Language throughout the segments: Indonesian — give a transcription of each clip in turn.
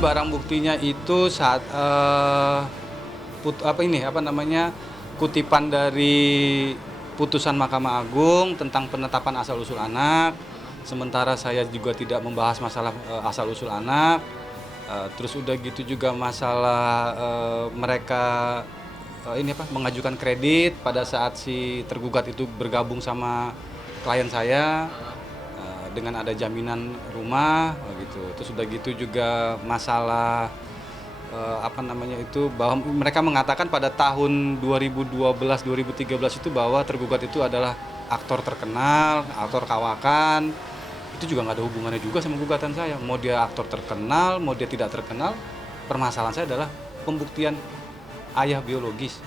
barang buktinya itu saat kutipan dari putusan Mahkamah Agung tentang penetapan asal-usul anak. Sementara saya juga tidak membahas masalah asal-usul anak. Terus udah gitu juga masalah mereka mengajukan kredit pada saat si tergugat itu bergabung sama klien saya dengan ada jaminan rumah gitu. Terus udah gitu juga masalah bahwa mereka mengatakan pada tahun 2012-2013 itu bahwa tergugat itu adalah aktor terkenal, aktor kawakan. Itu juga nggak ada hubungannya juga sama gugatan saya. Mau dia aktor terkenal, mau dia tidak terkenal, permasalahan saya adalah pembuktian ayah biologis.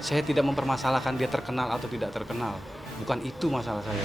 Saya tidak mempermasalahkan dia terkenal atau tidak terkenal. Bukan itu masalah saya.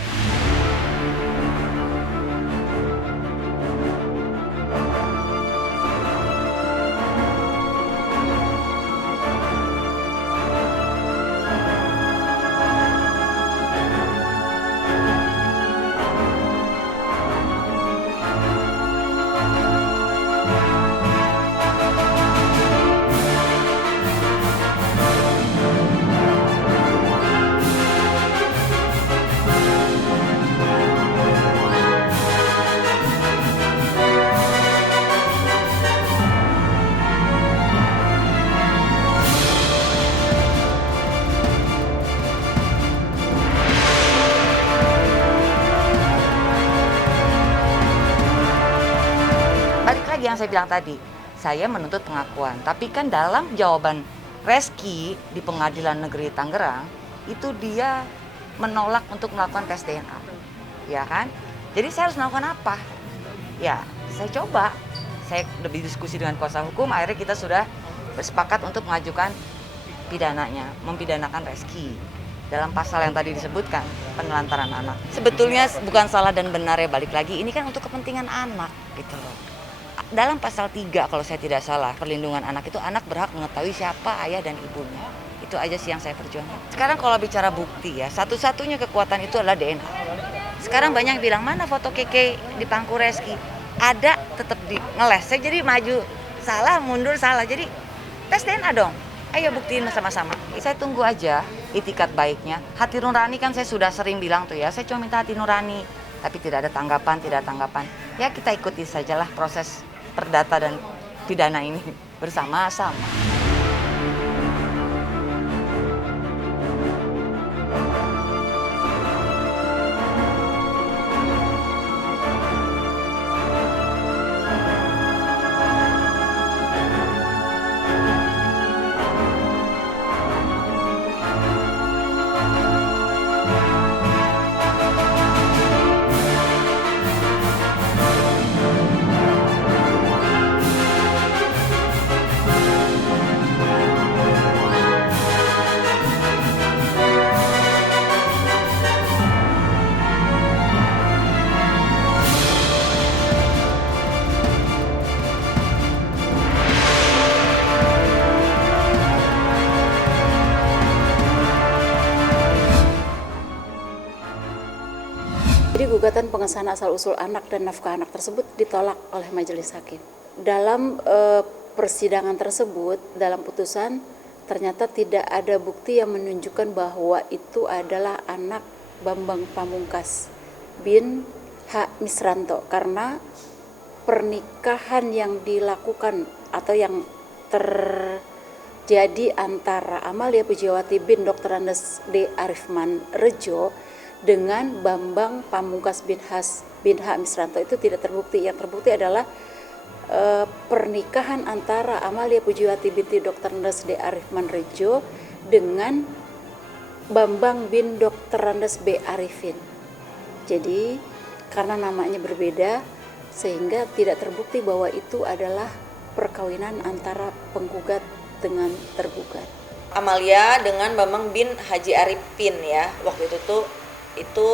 Balik lagi yang saya bilang tadi, saya menuntut pengakuan. Tapi kan dalam jawaban Reski di Pengadilan Negeri Tangerang, itu dia menolak untuk melakukan tes DNA. Ya kan? Jadi saya harus melakukan apa? Ya, saya coba. Saya lebih diskusi dengan kuasa hukum, akhirnya kita sudah bersepakat untuk mengajukan pidananya, mempidanakan Reski. Dalam pasal yang tadi disebutkan, penelantaran anak. Sebetulnya bukan salah dan benar ya, balik lagi, ini kan untuk kepentingan anak gitu loh. Dalam pasal 3 kalau saya tidak salah, perlindungan anak itu anak berhak mengetahui siapa ayah dan ibunya. Itu aja sih yang saya perjuangkan. Sekarang kalau bicara bukti ya, satu-satunya kekuatan itu adalah DNA. Sekarang banyak yang bilang, mana foto Keke di pangku Reski? Ada, tetap di ngeles. Saya jadi maju, salah, mundur, salah. Jadi tes DNA dong. Ayo buktiin sama-sama. Saya tunggu aja itikat baiknya. Hati nurani kan saya sudah sering bilang tuh ya, saya cuma minta hati nurani. Tapi tidak ada tanggapan, tidak ada tanggapan. Ya kita ikuti sajalah proses perdata dan pidana ini bersama-sama. Jadi gugatan pengesahan asal-usul anak dan nafkah anak tersebut ditolak oleh majelis hakim. Dalam persidangan tersebut, dalam putusan ternyata tidak ada bukti yang menunjukkan bahwa itu adalah anak Bambang Pamungkas bin H. Misranto, karena pernikahan yang dilakukan atau yang terjadi antara Amalia Pujiawati bin Dr. Andes D. Arifman Rejo dengan Bambang Pamungkas bin H. Misranto itu tidak terbukti. Yang terbukti adalah pernikahan antara Amalia Pujiawati binti Dr. Andes D. Arifman Rejo dengan Bambang bin Dr. Andes B. Arifin. Jadi karena namanya berbeda sehingga tidak terbukti bahwa itu adalah perkawinan antara penggugat dengan tergugat. Amalia dengan Bambang bin Haji Arifin ya, waktu itu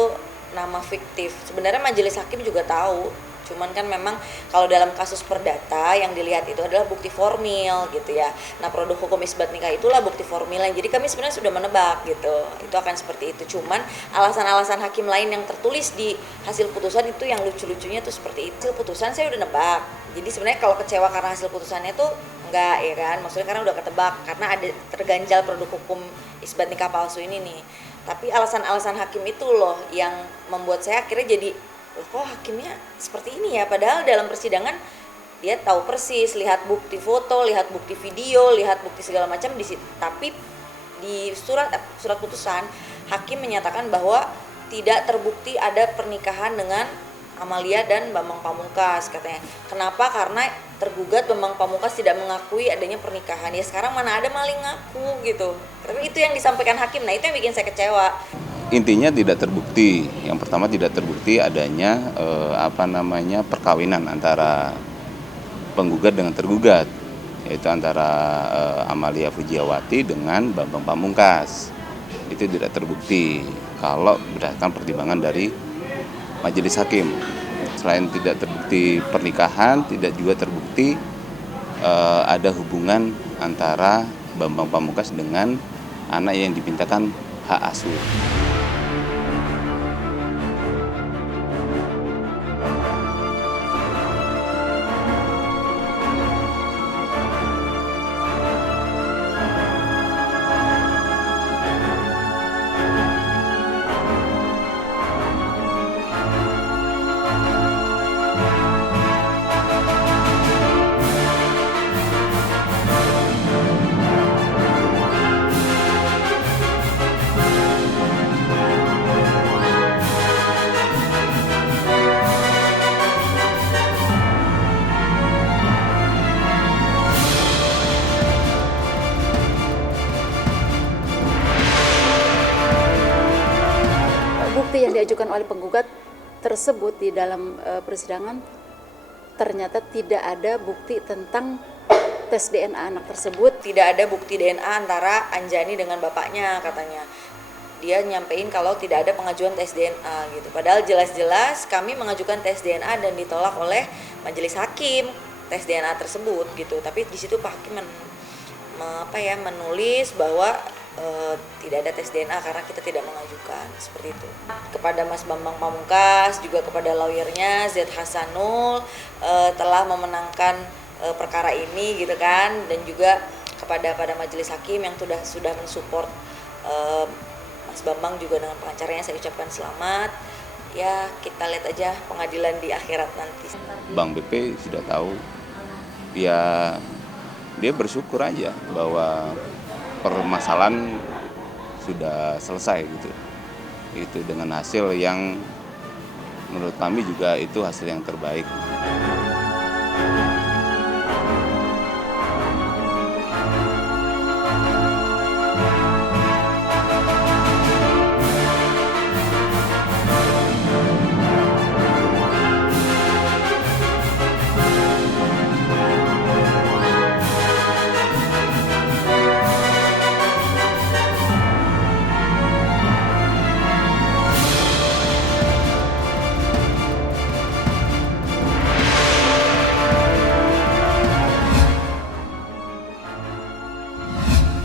nama fiktif. Sebenarnya majelis hakim juga tahu, Cuman kan memang kalau dalam kasus perdata yang dilihat itu adalah bukti formil gitu ya. Nah, produk hukum isbat nikah itulah bukti formilnya. Jadi kami sebenarnya sudah menebak gitu. Itu akan seperti itu. Cuman alasan-alasan hakim lain yang tertulis di hasil putusan itu yang lucu-lucunya tuh seperti itu. Hasil putusan saya udah nebak. Jadi sebenarnya kalau kecewa karena hasil putusannya tuh enggak ya kan. Maksudnya karena udah ketebak karena ada terganjal produk hukum isbat nikah palsu ini nih. Tapi alasan-alasan hakim itu loh yang membuat saya akhirnya jadi kok hakimnya seperti ini ya, padahal dalam persidangan dia tahu persis, lihat bukti foto, lihat bukti video, lihat bukti segala macam di situ. Tapi di surat putusan hakim menyatakan bahwa tidak terbukti ada pernikahan dengan Amalia dan Bambang Pamungkas katanya. Kenapa? Karena tergugat Bambang Pamungkas tidak mengakui adanya pernikahan. Ya sekarang mana ada maling ngaku gitu. Tapi itu yang disampaikan hakim. Nah, itu yang bikin saya kecewa. Intinya tidak terbukti. Yang pertama tidak terbukti adanya perkawinan antara penggugat dengan tergugat, yaitu antara Amalia Fujiawati dengan Bambang Pamungkas. Itu tidak terbukti kalau berdasarkan pertimbangan dari majelis hakim. Selain tidak terbukti pernikahan, tidak juga terbukti ada hubungan antara Bambang Pamungkas dengan anak yang dipintakan hak asuh. Bukti yang diajukan oleh penggugat tersebut di dalam persidangan ternyata tidak ada bukti tentang tes DNA anak tersebut. Tidak ada bukti DNA antara Anjani dengan bapaknya katanya. Dia nyampein kalau tidak ada pengajuan tes DNA gitu. Padahal jelas-jelas kami mengajukan tes DNA dan ditolak oleh majelis hakim tes DNA tersebut gitu. Tapi di situ Pak Hakim menulis bahwa tidak ada tes DNA karena kita tidak mengajukan seperti itu. Kepada Mas Bambang Pamungkas juga kepada lawyernya Z Hasanul telah memenangkan perkara ini gitu kan, dan juga kepada majelis hakim yang sudah mensupport Mas Bambang juga dengan pengacaranya saya ucapkan selamat. Ya kita lihat aja pengadilan di akhirat nanti. Bang BP sudah tahu, dia bersyukur aja bahwa permasalahan sudah selesai gitu. Itu dengan hasil yang menurut kami juga itu hasil yang terbaik.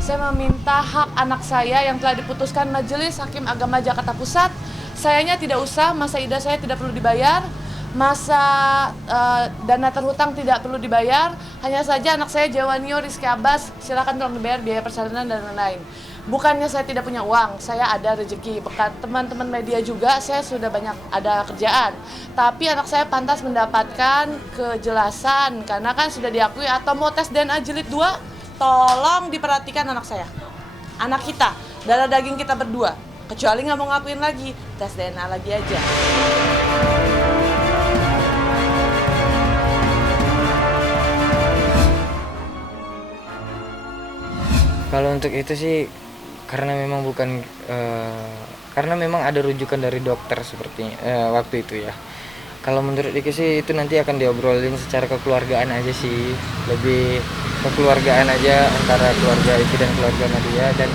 Saya meminta hak anak saya yang telah diputuskan Majelis Hakim Agama Jakarta Pusat. Sayanya tidak usah, masa idah saya tidak perlu dibayar, masa dana terhutang tidak perlu dibayar. Hanya saja anak saya Jawanio Rizky Abbas, silakan tolong dibayar biaya persalinan dan lain-lain. Bukannya saya tidak punya uang, saya ada rezeki. Berkat teman-teman media juga, saya sudah banyak ada kerjaan. Tapi anak saya pantas mendapatkan kejelasan, karena kan sudah diakui. Atau mau tes DNA jilid 2? Tolong diperhatikan anak saya, anak kita, darah daging kita berdua. Kecuali nggak mau ngakuin lagi, tes DNA lagi aja. Kalau untuk itu sih karena memang karena memang ada rujukan dari dokter sepertinya waktu itu ya. Kalau menurut Diki sih itu nanti akan diobrolin secara kekeluargaan aja sih, lebih kekeluargaan aja antara keluarga Iki dan keluarga Nadia, dan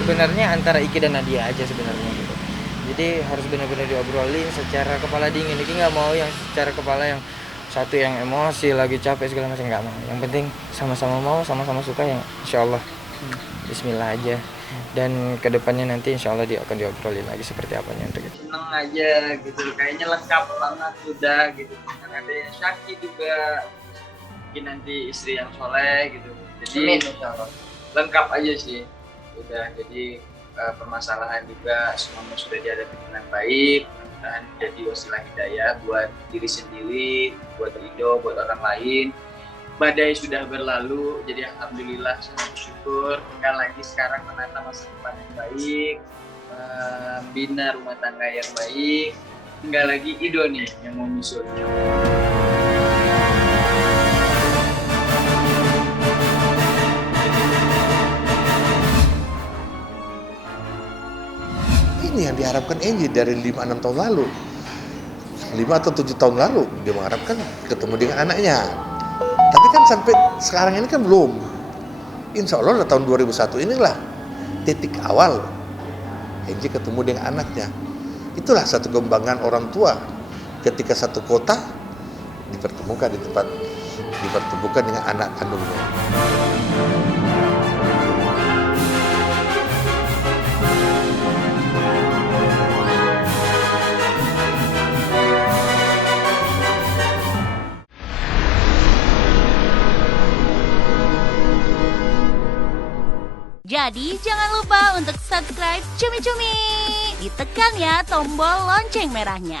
sebenarnya antara Iki dan Nadia aja sebenarnya gitu. Jadi harus benar-benar diobrolin secara kepala dingin. Iki nggak mau yang secara kepala yang satu yang emosi lagi capek segala macam, nggak mau. Yang penting sama-sama mau, sama-sama suka, yang insya Allah Bismillah aja. Dan kedepannya nanti insya Allah dia akan diobrolin lagi seperti apanya untuk itu. Seneng aja gitu, kayaknya lengkap banget udah gitu. Dengan adanya Syaki juga, mungkin nanti istri yang soleh gitu. Jadi lengkap aja sih. Udah, jadi permasalahan juga semuanya sudah dihadapi dengan baik. Mudah-mudahan jadi wasilah hidayah buat diri sendiri, buat Ridho, buat orang lain. Badai sudah berlalu, jadi alhamdulillah sangat bersyukur. Tinggal lagi sekarang menata masa depan yang baik, membina rumah tangga yang baik. Tinggal lagi Ridho nih yang mau nyusul. Ini yang diharapkan Angie dari 5-6 tahun lalu. 5 atau 7 tahun lalu dia mengharapkan ketemu dengan anaknya. Tapi kan sampai sekarang ini kan belum. Insya Allah tahun 2001 inilah titik awal Angie ketemu dengan anaknya. Itulah satu kebanggaan orang tua ketika satu kota dipertemukan dengan anak kandungnya. Jadi jangan lupa untuk subscribe Cumi Cumi. Ditekan ya tombol lonceng merahnya.